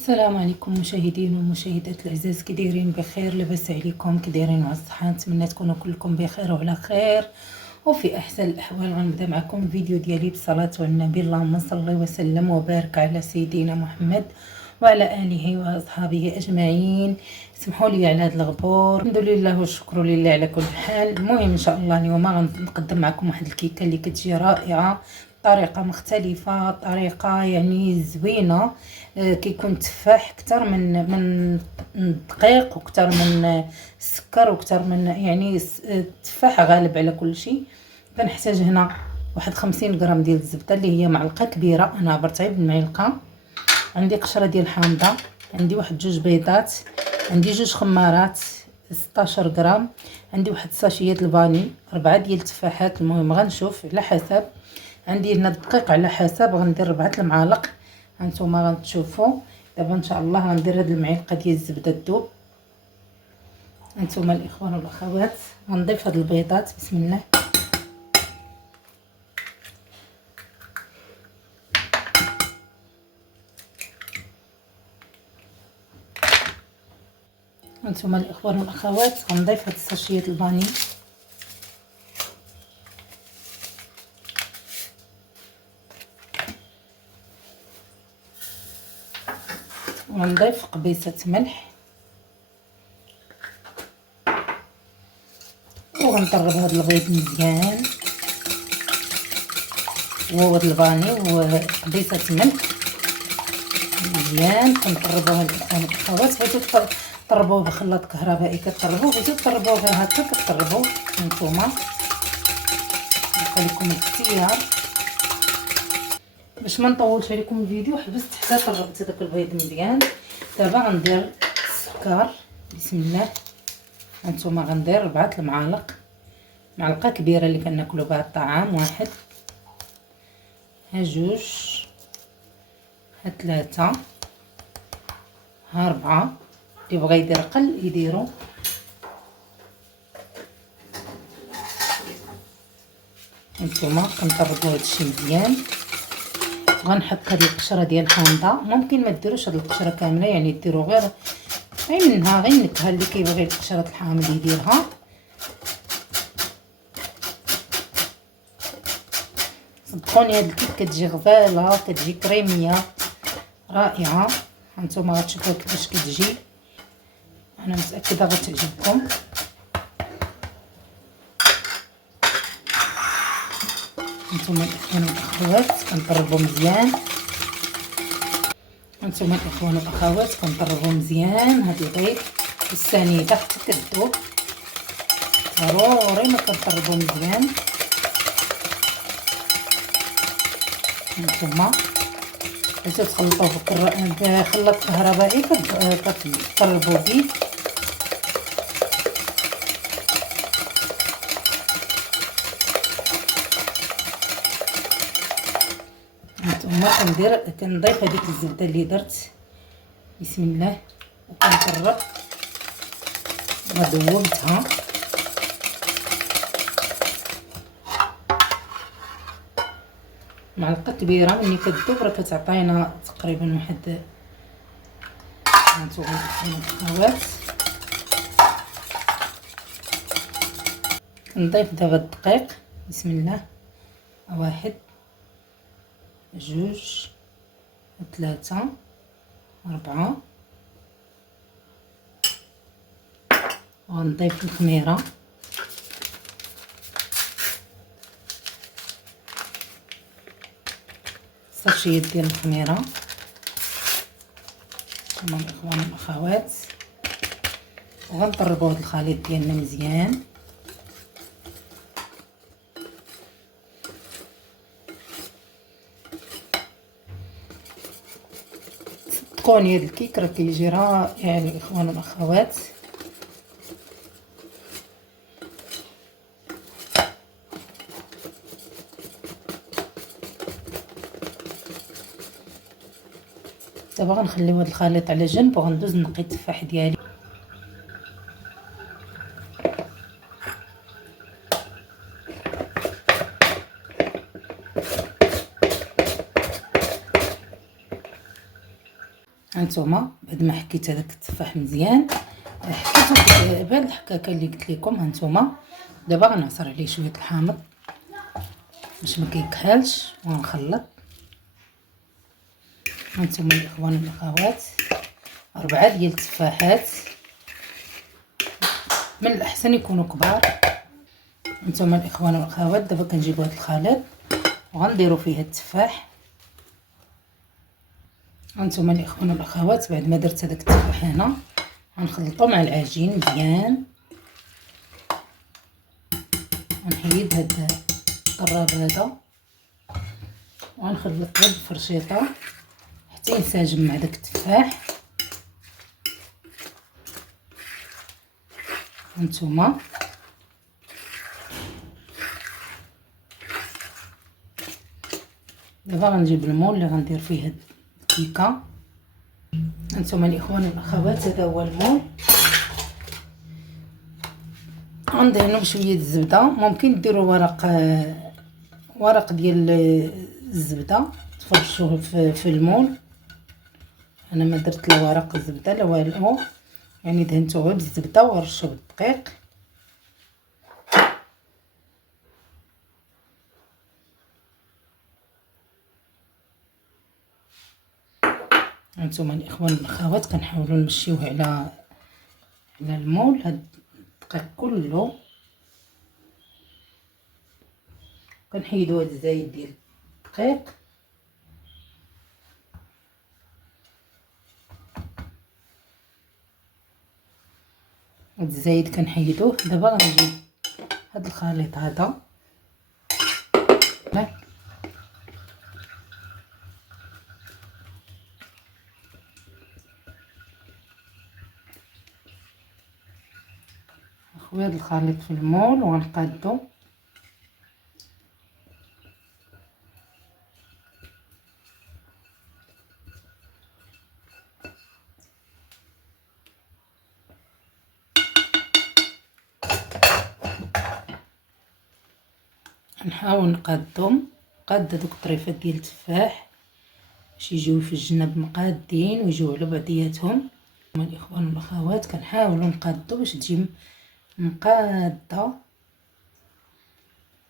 السلام عليكم مشاهدين ومشاهدات العزاز، كي دايرين؟ بخير؟ لاباس عليكم؟ كي دايرين على الصحه؟ نتمنى تكونوا كلكم بخير وعلى خير وفي احسن الاحوال. غنبدا معكم الفيديو ديالي بالصلاه على النبي، اللهم صل وسلم وبارك على سيدنا محمد وعلى اله واصحابه اجمعين. سمحوا لي على هذا الغبور. الحمد لله والشكر لله على كل حال. المهم ان شاء الله اليوم غنقدم معكم واحد الكيكه اللي كتجي رائعه، طريقه مختلفه، طريقه يعني زوينه. كيكون تفاح اكثر من الدقيق واكثر من السكر واكثر من يعني التفاح غالب على كل شيء. كنحتاج هنا واحد 50 غرام ديال الزبده اللي هي معلقه كبيره، انا عبرتها بالمعلقه. عندي قشره ديال الحامضه، عندي واحد جوج بيضات، عندي جوج خمارات 16 غرام، عندي واحد ساشيات الفاني، 4 ديال التفاحات. المهم غنشوف على حسب، عندي هنا الدقيق على حسب، غندير 4 المعالق. هانتوما غتشوفوا دابا ان شاء الله غندير هاد المعلقه ديال الزبده تذوب. هانتوما الاخوان والاخوات غنضيف هاد البيضات، بسم الله. هانتوما الاخوان والاخوات غنضيف هاد الساشيات الفاني، ونضيف قبيصه ملح، وغنضرب هاد البيض مزيان وهاد الفاني وقبيصه ملح مزيان. كنقربوها الاخوان والاخوات، بغيتو تقربوه بخلاط كهربائي كتقربوه، بغيتو تقربوه غير هكا كتقربوه. هانتوما يبقى لكم الاختيار. باش ما نطولش عليكم الفيديو، حبست حتى قربت هذاك البيض مزيان. دابا غندير السكر، بسم الله. هانتوما غندير 4 المعالق، معلقه كبيره اللي كناكلوا بها الطعام، واحد، ها جوج، ها 3، ها 4. اللي بغى يدير قل يديروا. هانتوما كنطربوا هادشي مزيان. غنحط هاد القشره ديال الحامضه، ممكن ما ديروش هاد القشره كامله، يعني ديروا غير منها، غير النكهه اللي كيبغي القشره الحامض يديرها. صدقوني هاد الكيك كتجي غزاله، كتجي كريميه رائعه. هانتوما غتشوفوا كيفاش كتجي، انا متاكده غتعجبكم. هانتوما الاخوان والاخوات كنطربوا مزيان. هانتوما الاخوان والاخوات كنطربوا مزيان هاد البيض والسنيده حتى كتذوب، ضروري ما كنطربوا مزيان. هانتوما بغيتو تخلطوه بخلاط كهربائي كتقربوا به. هانتوما كنضيف هذيك الزبده اللي درت، بسم الله، وكنقرب وذوبتها. معلقه كبيره ملي كتذوب راه كتعطينا تقريبا واحد. هانتوما الاخوات كنضيف دابا الدقيق، بسم الله، 1، 2، 3، 4. وغنضيف الخميره، ساشيات ديال الخميره. تمام الاخوان والاخوات، وغنطربوا هذا الخليط ديالنا مزيان. صدقوني هذا الكيك راه كيجي رائع الاخوان والاخوات. دابا غنخليو هذا الخليط على جنب وغندوز نقي التفاح ديالي. هانتوما بعد ما حكيت هذاك التفاح مزيان، حكيتو بهاد الحكاكه اللي قلت لكم. هانتوما دابا غنعصر عليه شويه الحامض باش ما كيكحالش ونخلط. هانتوما الاخوان والاخوات 4 ديال التفاحات، من الاحسن يكونوا كبار. هانتوما الاخوان والاخوات دابا كنجيبوا هاد الخليط وغنديروا فيه التفاح. هانتوما الاخوان والاخوات بعد ما درت هذاك التفاح هنا غنخلطو مع العجين مزيان. غنحيد هاد الطراب هذا وغنخلط بالفرشيطه حتى ينسجم مع داك التفاح. هانتوما دابا غنجيب المول اللي غندير فيه هاد الكيكه. هانتوما الاخوان والاخوات هذا هو المول، غندهنو بشويه الزبده. ممكن ديروا ورق ديال الزبده تفرشوه في المول. انا ما درت لا ورق الزبده لا والو، يعني دهنته غير بالزبده ورشو بالدقيق. هانتوما الاخوان والاخوات كنحاولوا نمشيوه على المول هاد الدقيق كله. كنحيدوا هاد الزايد ديال الدقيق. هاد الزايد كنحيدوه. دابا غنجيب هاد الخليط هذا خويا، هاد الخليط في المول وغنقادو. نحاول نقادهم، قاد دوك الطريفات ديال التفاح باش يجيو في الجناب مقادين ويجيو على بعضياتهم. الاخوان والاخوات كنحاولوا نقادو باش تجي مقاده.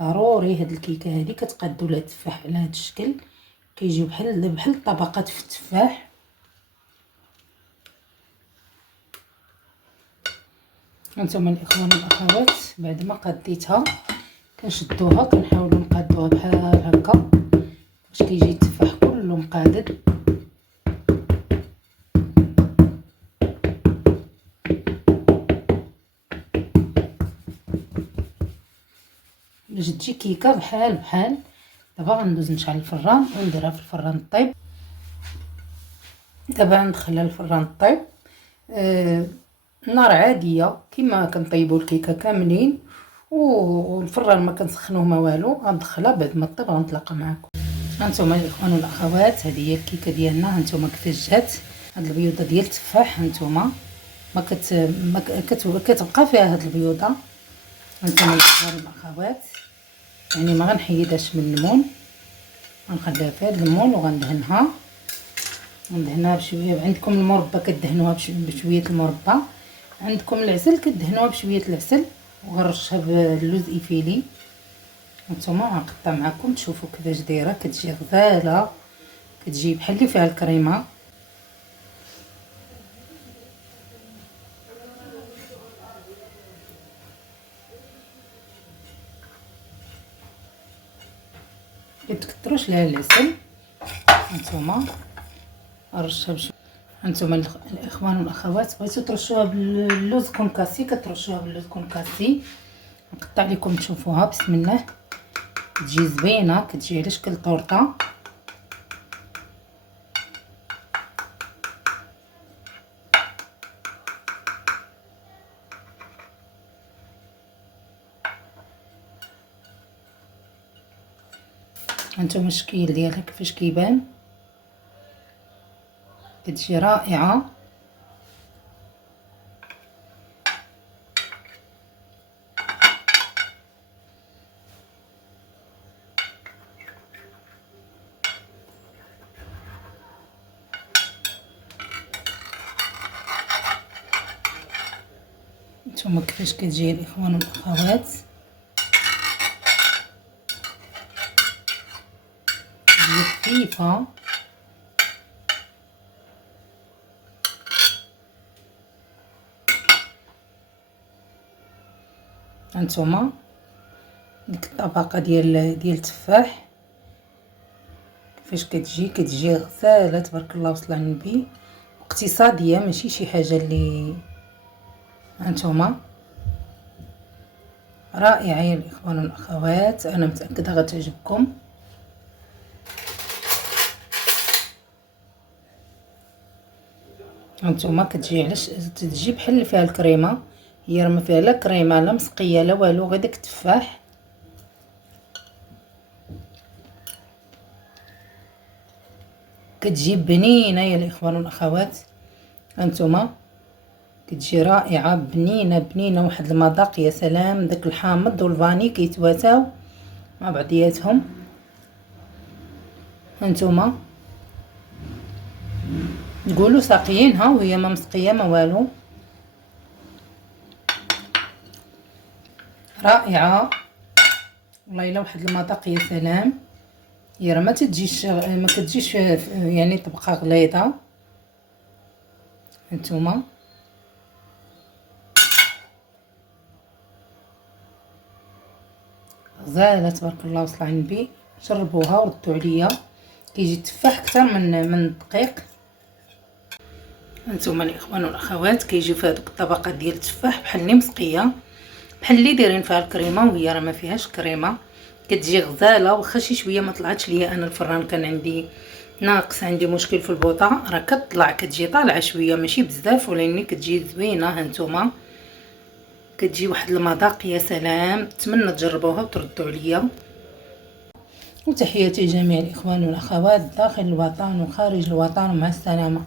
ضروري هاد الكيكه هادي كتقادوا لها التفاح على هاد الشكل، كيجيو بحال الطبقات في التفاح. هانتوما الاخوان والاخوات بعد ما قديتها كنشدوها، كنحاولوا نقادوها بحال هكا باش كيجي التفاح كله مقادد. باش تجي كيكه بحال. دابا غندوز نشعل الفران ونديرها في الفران طيب. دابا ندخلها الفران طيب نار عاديه كما كنطيبوا الكيكه كاملين، والفران ما كنسخنوه ما والو. غندخلها بعد ما طيب غنتلاقى معكم. هانتوما الاخوان والاخوات هذه هي الكيكه ديالنا. هانتوما كيفاش جات هاد البيوضه ديال التفاح. هانتوما ما كتبقى فيها هاد البيوضه. هانتوما الاخوان والاخوات يعني ما غنحيدهاش من المول، غنخليها في هاد المول وغندهنها بشويه. عندكم المربى كدهنوها بشويه المربى، عندكم العسل كدهنوها بشويه العسل، وغنرشها باللوز ايفيلي. هانتوما غنقطع معكم تشوفوا كيفاش دايره. كتجي غزاله، كتجي بحال اللي فيها الكريمه. متكتروش لها العسل. هانتوما رشها بشويه. هانتوما الاخوان والاخوات بغيتو ترشوها باللوز كونكاسي كترشوها باللوز كونكاسي. نقطع لكم تشوفوها بسم الله. تجي زوينه، كتجي على شكل طورطه. هانتوما الشكل ديالها كيفاش كيبان، كتجي رائعه. نتوما كيفاش كتجي الاخوان والاخوات، تجي خفيفه. هانتوما ديك الطبقه ديال التفاح كيفاش كتجي غزاله تبارك الله وصلى على النبي، اقتصاديه ماشي شي حاجه اللي. هانتوما رائعه يا الاخوان والاخوات، انا متاكده غتعجبكم. هانتوما تجي بحال اللي فيها الكريمه، هي راه ما فيها لا كريمه لا مسقيه لا والو، غير داك التفاح. كتجي بنينه يا الاخوان والاخوات. هانتوما كتجي رائعه بنينه واحد المذاق يا سلام. داك الحامض والفاني كيتواتاو مع بعضياتهم. هانتوما تقولوا ساقيينها وهي ما مسقيه ما والو، رائعه والله الا واحد المذاق يا سلام. هي راه ما كتجيش يعني طبقه غليظه. هانتوما غزاله تبارك الله وصلى على النبي، جربوها وردوا عليا. كيجي التفاح اكثر من الدقيق. هانتوما الاخوان والاخوات كيجيو في هذوك الطبقات ديال التفاح بحال اللي مسقيه، بحال اللي دايرين فيها الكريمه وهي راه ما فيهاش كريمه. كتجي غزاله واخا شي شويه ما طلعتش ليا انا الفران كان عندي ناقص، عندي مشكل في البوطه، راه كتطلع كتجي طالعه شويه ماشي بزاف ولكن كتجي زوينه. هانتوما كتجي واحد المذاق يا سلام، نتمنى تجربوها وتردوا عليا. وتحياتي لجميع الاخوان والاخوات داخل الوطن وخارج الوطن، ومع السلامه.